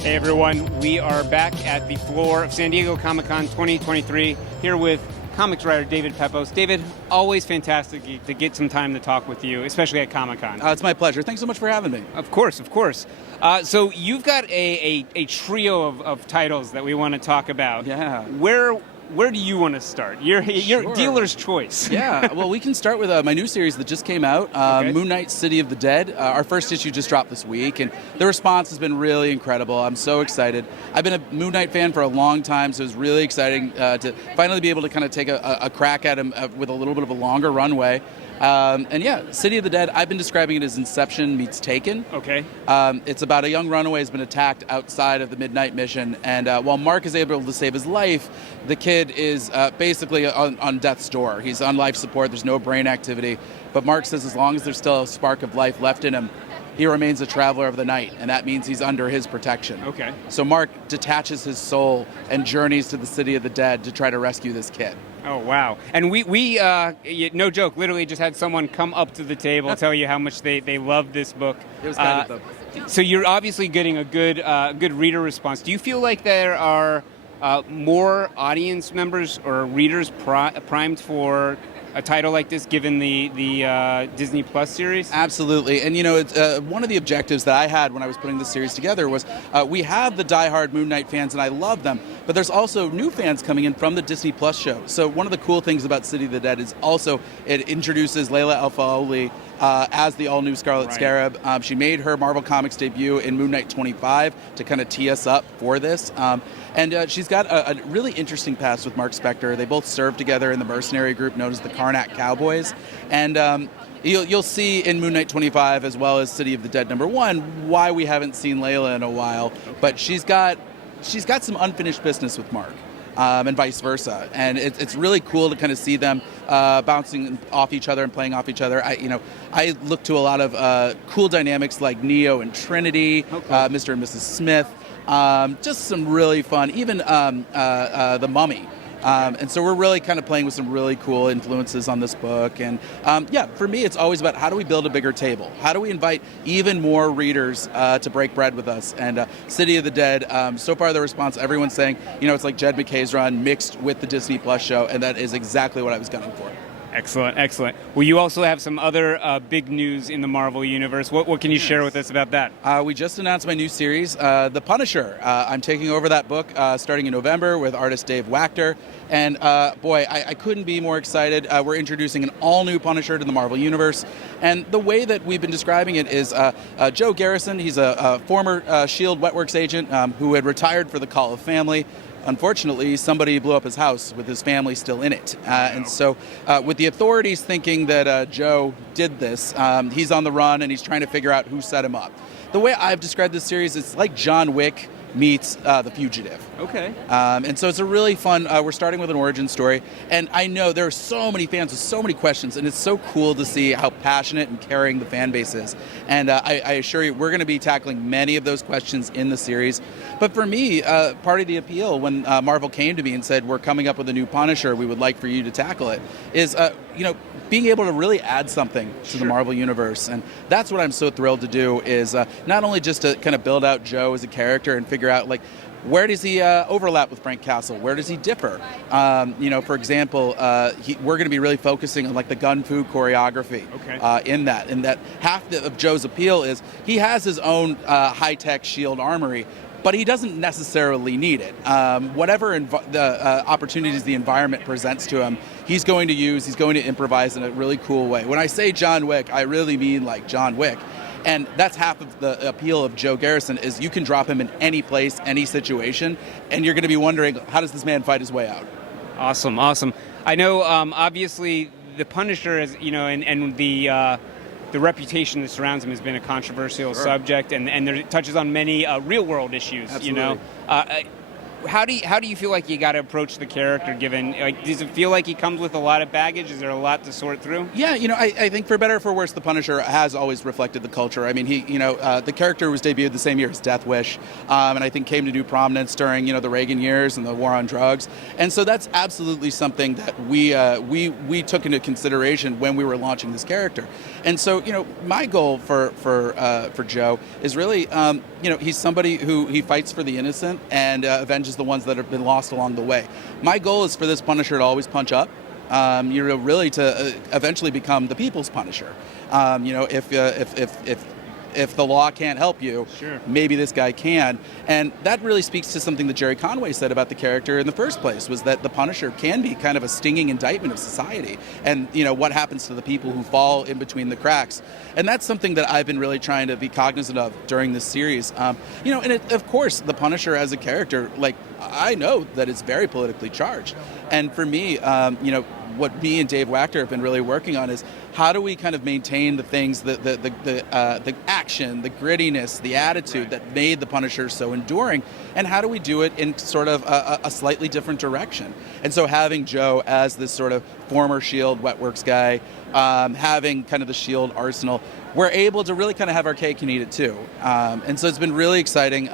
Hey everyone, we are back at the floor of San Diego Comic-Con 2023 here with comics writer David Pepose. David, always fantastic to get some time to talk with you, especially at Comic-Con. It's my pleasure. Thanks so much for having me. Of course, of course. So you've got a trio of titles that we want to talk about. Yeah. Where do you want to start? Your Sure. dealer's choice. Yeah, well, we can start with my new series that just came out, Okay. Moon Knight, City of the Dead. Our first issue just dropped this week, and the response has been really incredible. I'm so excited. I've been a Moon Knight fan for a long time, so it's really exciting to finally be able to kind of take a crack at him with a little bit of a longer runway. And yeah, City of the Dead, I've been describing it as Inception meets Taken. Okay. It's about a young runaway who's been attacked outside of the Midnight Mission, and while Mark is able to save his life, the kid is basically on death's door. He's on life support, there's no brain activity, but Mark says as long as there's still a spark of life left in him, he remains a traveler of the night, and that means he's under his protection. Okay. So Mark detaches his soul and journeys to the City of the Dead to try to rescue this kid. Oh, wow. And we no joke, literally just had someone come up to the table, tell you how much they love this book. It was kind of So you're obviously getting a good reader response. Do you feel like there are more audience members or readers primed for a title like this, given the Disney Plus series? Absolutely, and it's, one of the objectives that I had when I was putting this series together was we have the diehard Moon Knight fans, and I love them, but there's also new fans coming in from the Disney Plus show. So one of the cool things about City of the Dead is also it introduces Layla Al-Fawli as the all-new Scarlet Scarab. She made her Marvel Comics debut in Moon Knight 25 to kind of tee us up for this. And she's got a really interesting past with Mark Spector. They both served together in the mercenary group known as the Karnak Cowboys. And you'll see in Moon Knight 25 as well as City of the Dead #1 why we haven't seen Layla in a while. But she's got some unfinished business with Mark. And vice versa, and it's really cool to kind of see them bouncing off each other and playing off each other. I look to a lot of cool dynamics like Neo and Trinity, Mr. and Mrs. Smith, just some really fun, even the Mummy. And so we're really kind of playing with some really cool influences on this book. And yeah, for me, it's always about how do we build a bigger table? How do we invite even more readers to break bread with us? And City of the Dead, so far the response, everyone's saying, it's like Jed McKay's run mixed with the Disney Plus show, and that is exactly what I was gunning for. Excellent, excellent. Well, you also have some other big news in the Marvel Universe. What can you share with us about that? We just announced my new series, The Punisher. I'm taking over that book starting in November with artist Dave Wachter. And boy, I couldn't be more excited. We're introducing an all-new Punisher to the Marvel Universe. And the way that we've been describing it is Joe Garrison, he's a former S.H.I.E.L.D. Wetworks agent who had retired for the Call of Family. Unfortunately, somebody blew up his house with his family still in it. And so with the authorities thinking that Joe did this, he's on the run and he's trying to figure out who set him up. The way I've described this series, it's like John Wick meets The Fugitive. Okay. And so it's a really fun, we're starting with an origin story, and I know there are so many fans with so many questions, and it's so cool to see how passionate and caring the fan base is. And I assure you, we're going to be tackling many of those questions in the series. But for me, part of the appeal when Marvel came to me and said, we're coming up with a new Punisher, we would like for you to tackle it, is being able to really add something to the Marvel Universe. And that's what I'm so thrilled to do, is not only just to kind of build out Joe as a character and figure out, like, where does he overlap with Frank Castle? Where does he differ? For example, we're going to be really focusing on like the gun fu choreography in that. And that half of Joe's appeal is he has his own high-tech S.H.I.E.L.D. armory, but he doesn't necessarily need it. Whatever the opportunities the environment presents to him, he's going to use, he's going to improvise in a really cool way. When I say John Wick, I really mean like John Wick. And that's half of the appeal of Joe Garrison, is you can drop him in any place, any situation, and you're going to be wondering, how does this man fight his way out? Awesome, awesome. I know, obviously, the Punisher is, and the reputation that surrounds him has been a controversial subject, and there, it touches on many real-world issues. Absolutely. how do you feel like you got to approach the character? Given, like, does it feel like he comes with a lot of baggage? Is there a lot to sort through? Yeah, I think for better or for worse, the Punisher has always reflected the culture. I mean, the character was debuted the same year as Death Wish, and I think came to new prominence during the Reagan years and the war on drugs. And so that's absolutely something that we took into consideration when we were launching this character. And so my goal for Joe is really he's somebody who he fights for the innocent and avenges the ones that have been lost along the way. My goal is for this Punisher to always punch up. Really to eventually become the people's Punisher. If the law can't help you, sure, maybe this guy can. And that really speaks to something that Jerry Conway said about the character in the first place, was that the Punisher can be kind of a stinging indictment of society and, what happens to the people who fall in between the cracks. And that's something that I've been really trying to be cognizant of during this series. And of course, the Punisher as a character, like, I know that it's very politically charged. And for me, what me and Dave Wachter have been really working on is how do we kind of maintain the things, the action, the grittiness, the attitude that made the Punisher so enduring, and how do we do it in sort of a slightly different direction? And so having Joe as this sort of former S.H.I.E.L.D. Wetworks guy, having kind of the S.H.I.E.L.D. arsenal, we're able to really kind of have our cake and eat it too. And so it's been really exciting.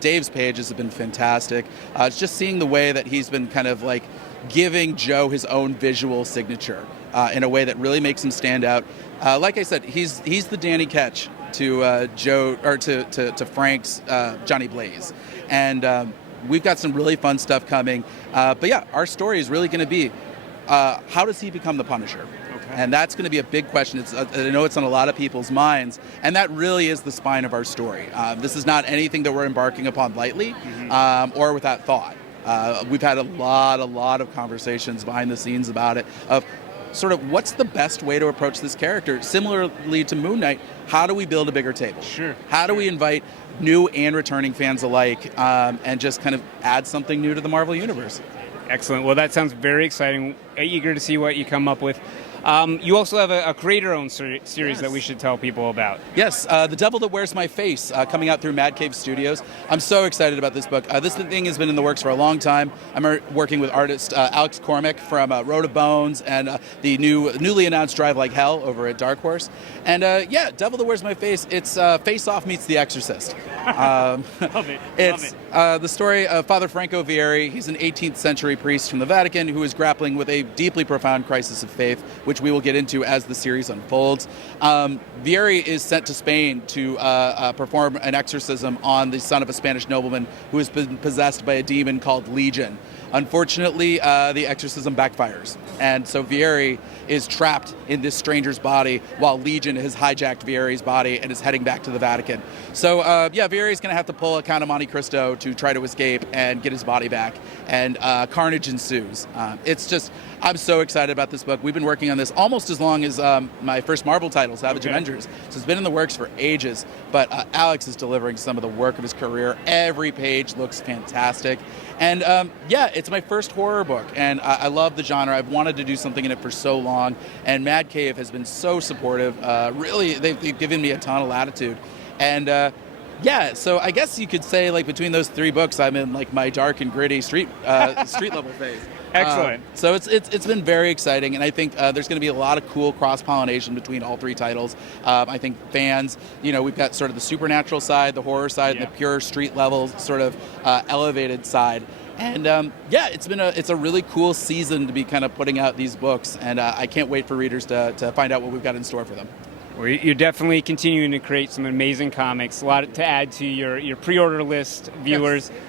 Dave's pages have been fantastic. It's just seeing the way that he's been kind of like giving Joe his own visual signature in a way that really makes him stand out. Like I said, he's the Danny Ketch to Joe, or to Frank's Johnny Blaze. And we've got some really fun stuff coming. But yeah, our story is really going to be how does he become the Punisher? And that's going to be a big question. I know it's on a lot of people's minds, and that really is the spine of our story. This is not anything that we're embarking upon lightly, or without thought. We've had a lot of conversations behind the scenes about it, of sort of what's the best way to approach this character. Similarly to Moon Knight, how do we build a bigger table? Sure. How do we invite new and returning fans alike, and just kind of add something new to the Marvel Universe? Excellent. Well, that sounds very exciting. Eager to see what you come up with. You also have a creator-owned series Yes. that we should tell people about. Yes, The Devil That Wears My Face, coming out through Mad Cave Studios. I'm so excited about this book. This thing has been in the works for a long time. I'm working with artist Alex Cormack from Road of Bones and the newly announced Drive Like Hell over at Dark Horse. And yeah, Devil That Wears My Face, it's Face Off meets The Exorcist. Love it. It's the story of Father Franco Vieri. He's an 18th century priest from the Vatican who is grappling with a deeply profound crisis of faith, which we will get into as the series unfolds. Vieri is sent to Spain to perform an exorcism on the son of a Spanish nobleman who has been possessed by a demon called Legion. Unfortunately, the exorcism backfires, and so Vieri is trapped in this stranger's body while Legion has hijacked Vieri's body and is heading back to the Vatican. So yeah, Vieri's going to have to pull a Count of Monte Cristo to try to escape and get his body back, and carnage ensues. I'm so excited about this book. We've been working on this almost as long as my first Marvel title, Savage Avengers. So it's been in the works for ages, but Alex is delivering some of the work of his career. Every page looks fantastic. And yeah, it's my first horror book, and I love the genre. I've wanted to do something in it for so long, and Mad Cave has been so supportive. Really, they've given me a ton of latitude. And yeah, so I guess you could say, like, between those three books, I'm in like my dark and gritty street level phase. Excellent. So it's been very exciting, and I think there's going to be a lot of cool cross-pollination between all three titles. I think fans, we've got sort of the supernatural side, the horror side, and the pure street level sort of elevated side. And yeah, it's a really cool season to be kind of putting out these books, and I can't wait for readers to find out what we've got in store for them. Well, you're definitely continuing to create some amazing comics. A lot to add to your pre-order list, viewers. Yes.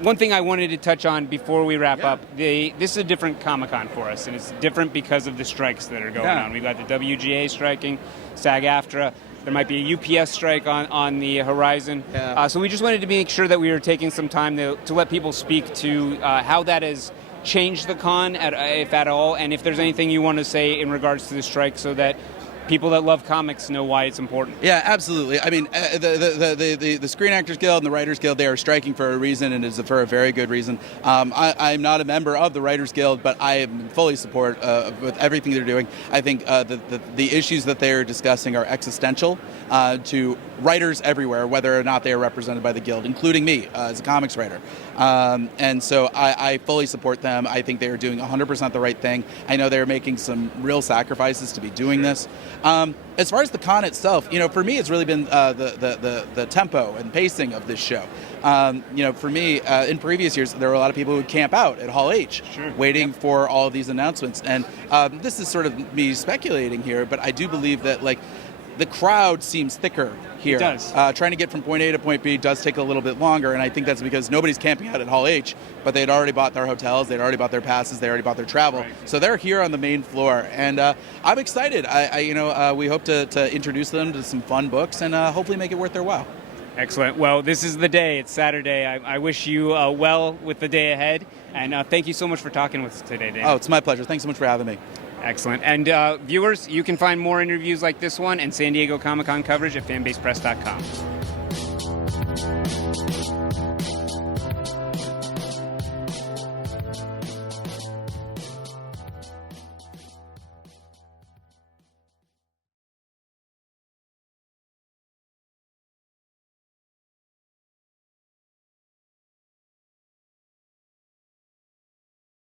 One thing I wanted to touch on before we wrap up, this is a different Comic-Con for us, and it's different because of the strikes that are going on. We've got the WGA striking, SAG-AFTRA. There might be a UPS strike on the horizon. So we just wanted to make sure that we were taking some time to let people speak to how that has changed the con, if at all, and if there's anything you want to say in regards to the strike, so that people that love comics know why it's important. Yeah, absolutely. I mean, the Screen Actors Guild and the Writers Guild, they are striking for a reason, and it's for a very good reason. I'm not a member of the Writers Guild, but I am fully support with everything they're doing. I think the issues that they're discussing are existential to writers everywhere, whether or not they are represented by the Guild, including me as a comics writer. And so I fully support them. I think they are doing 100% the right thing. I know they're making some real sacrifices to be doing this. As far as the con itself, for me, it's really been the tempo and pacing of this show. For me, in previous years, there were a lot of people who would camp out at Hall H, waiting for all of these announcements. And this is sort of me speculating here, but I do believe that the crowd seems thicker here. It does. Trying to get from point A to point B does take a little bit longer, and I think that's because nobody's camping out at Hall H, but they'd already bought their hotels, they'd already bought their passes, they already bought their travel. Right. So they're here on the main floor, and I'm excited. We hope to introduce them to some fun books and hopefully make it worth their while. Excellent. Well, this is the day. It's Saturday. I wish you well with the day ahead, and thank you so much for talking with us today, David. Oh, it's my pleasure. Thanks so much for having me. Excellent. And viewers, you can find more interviews like this one and San Diego Comic-Con coverage at fanbasepress.com.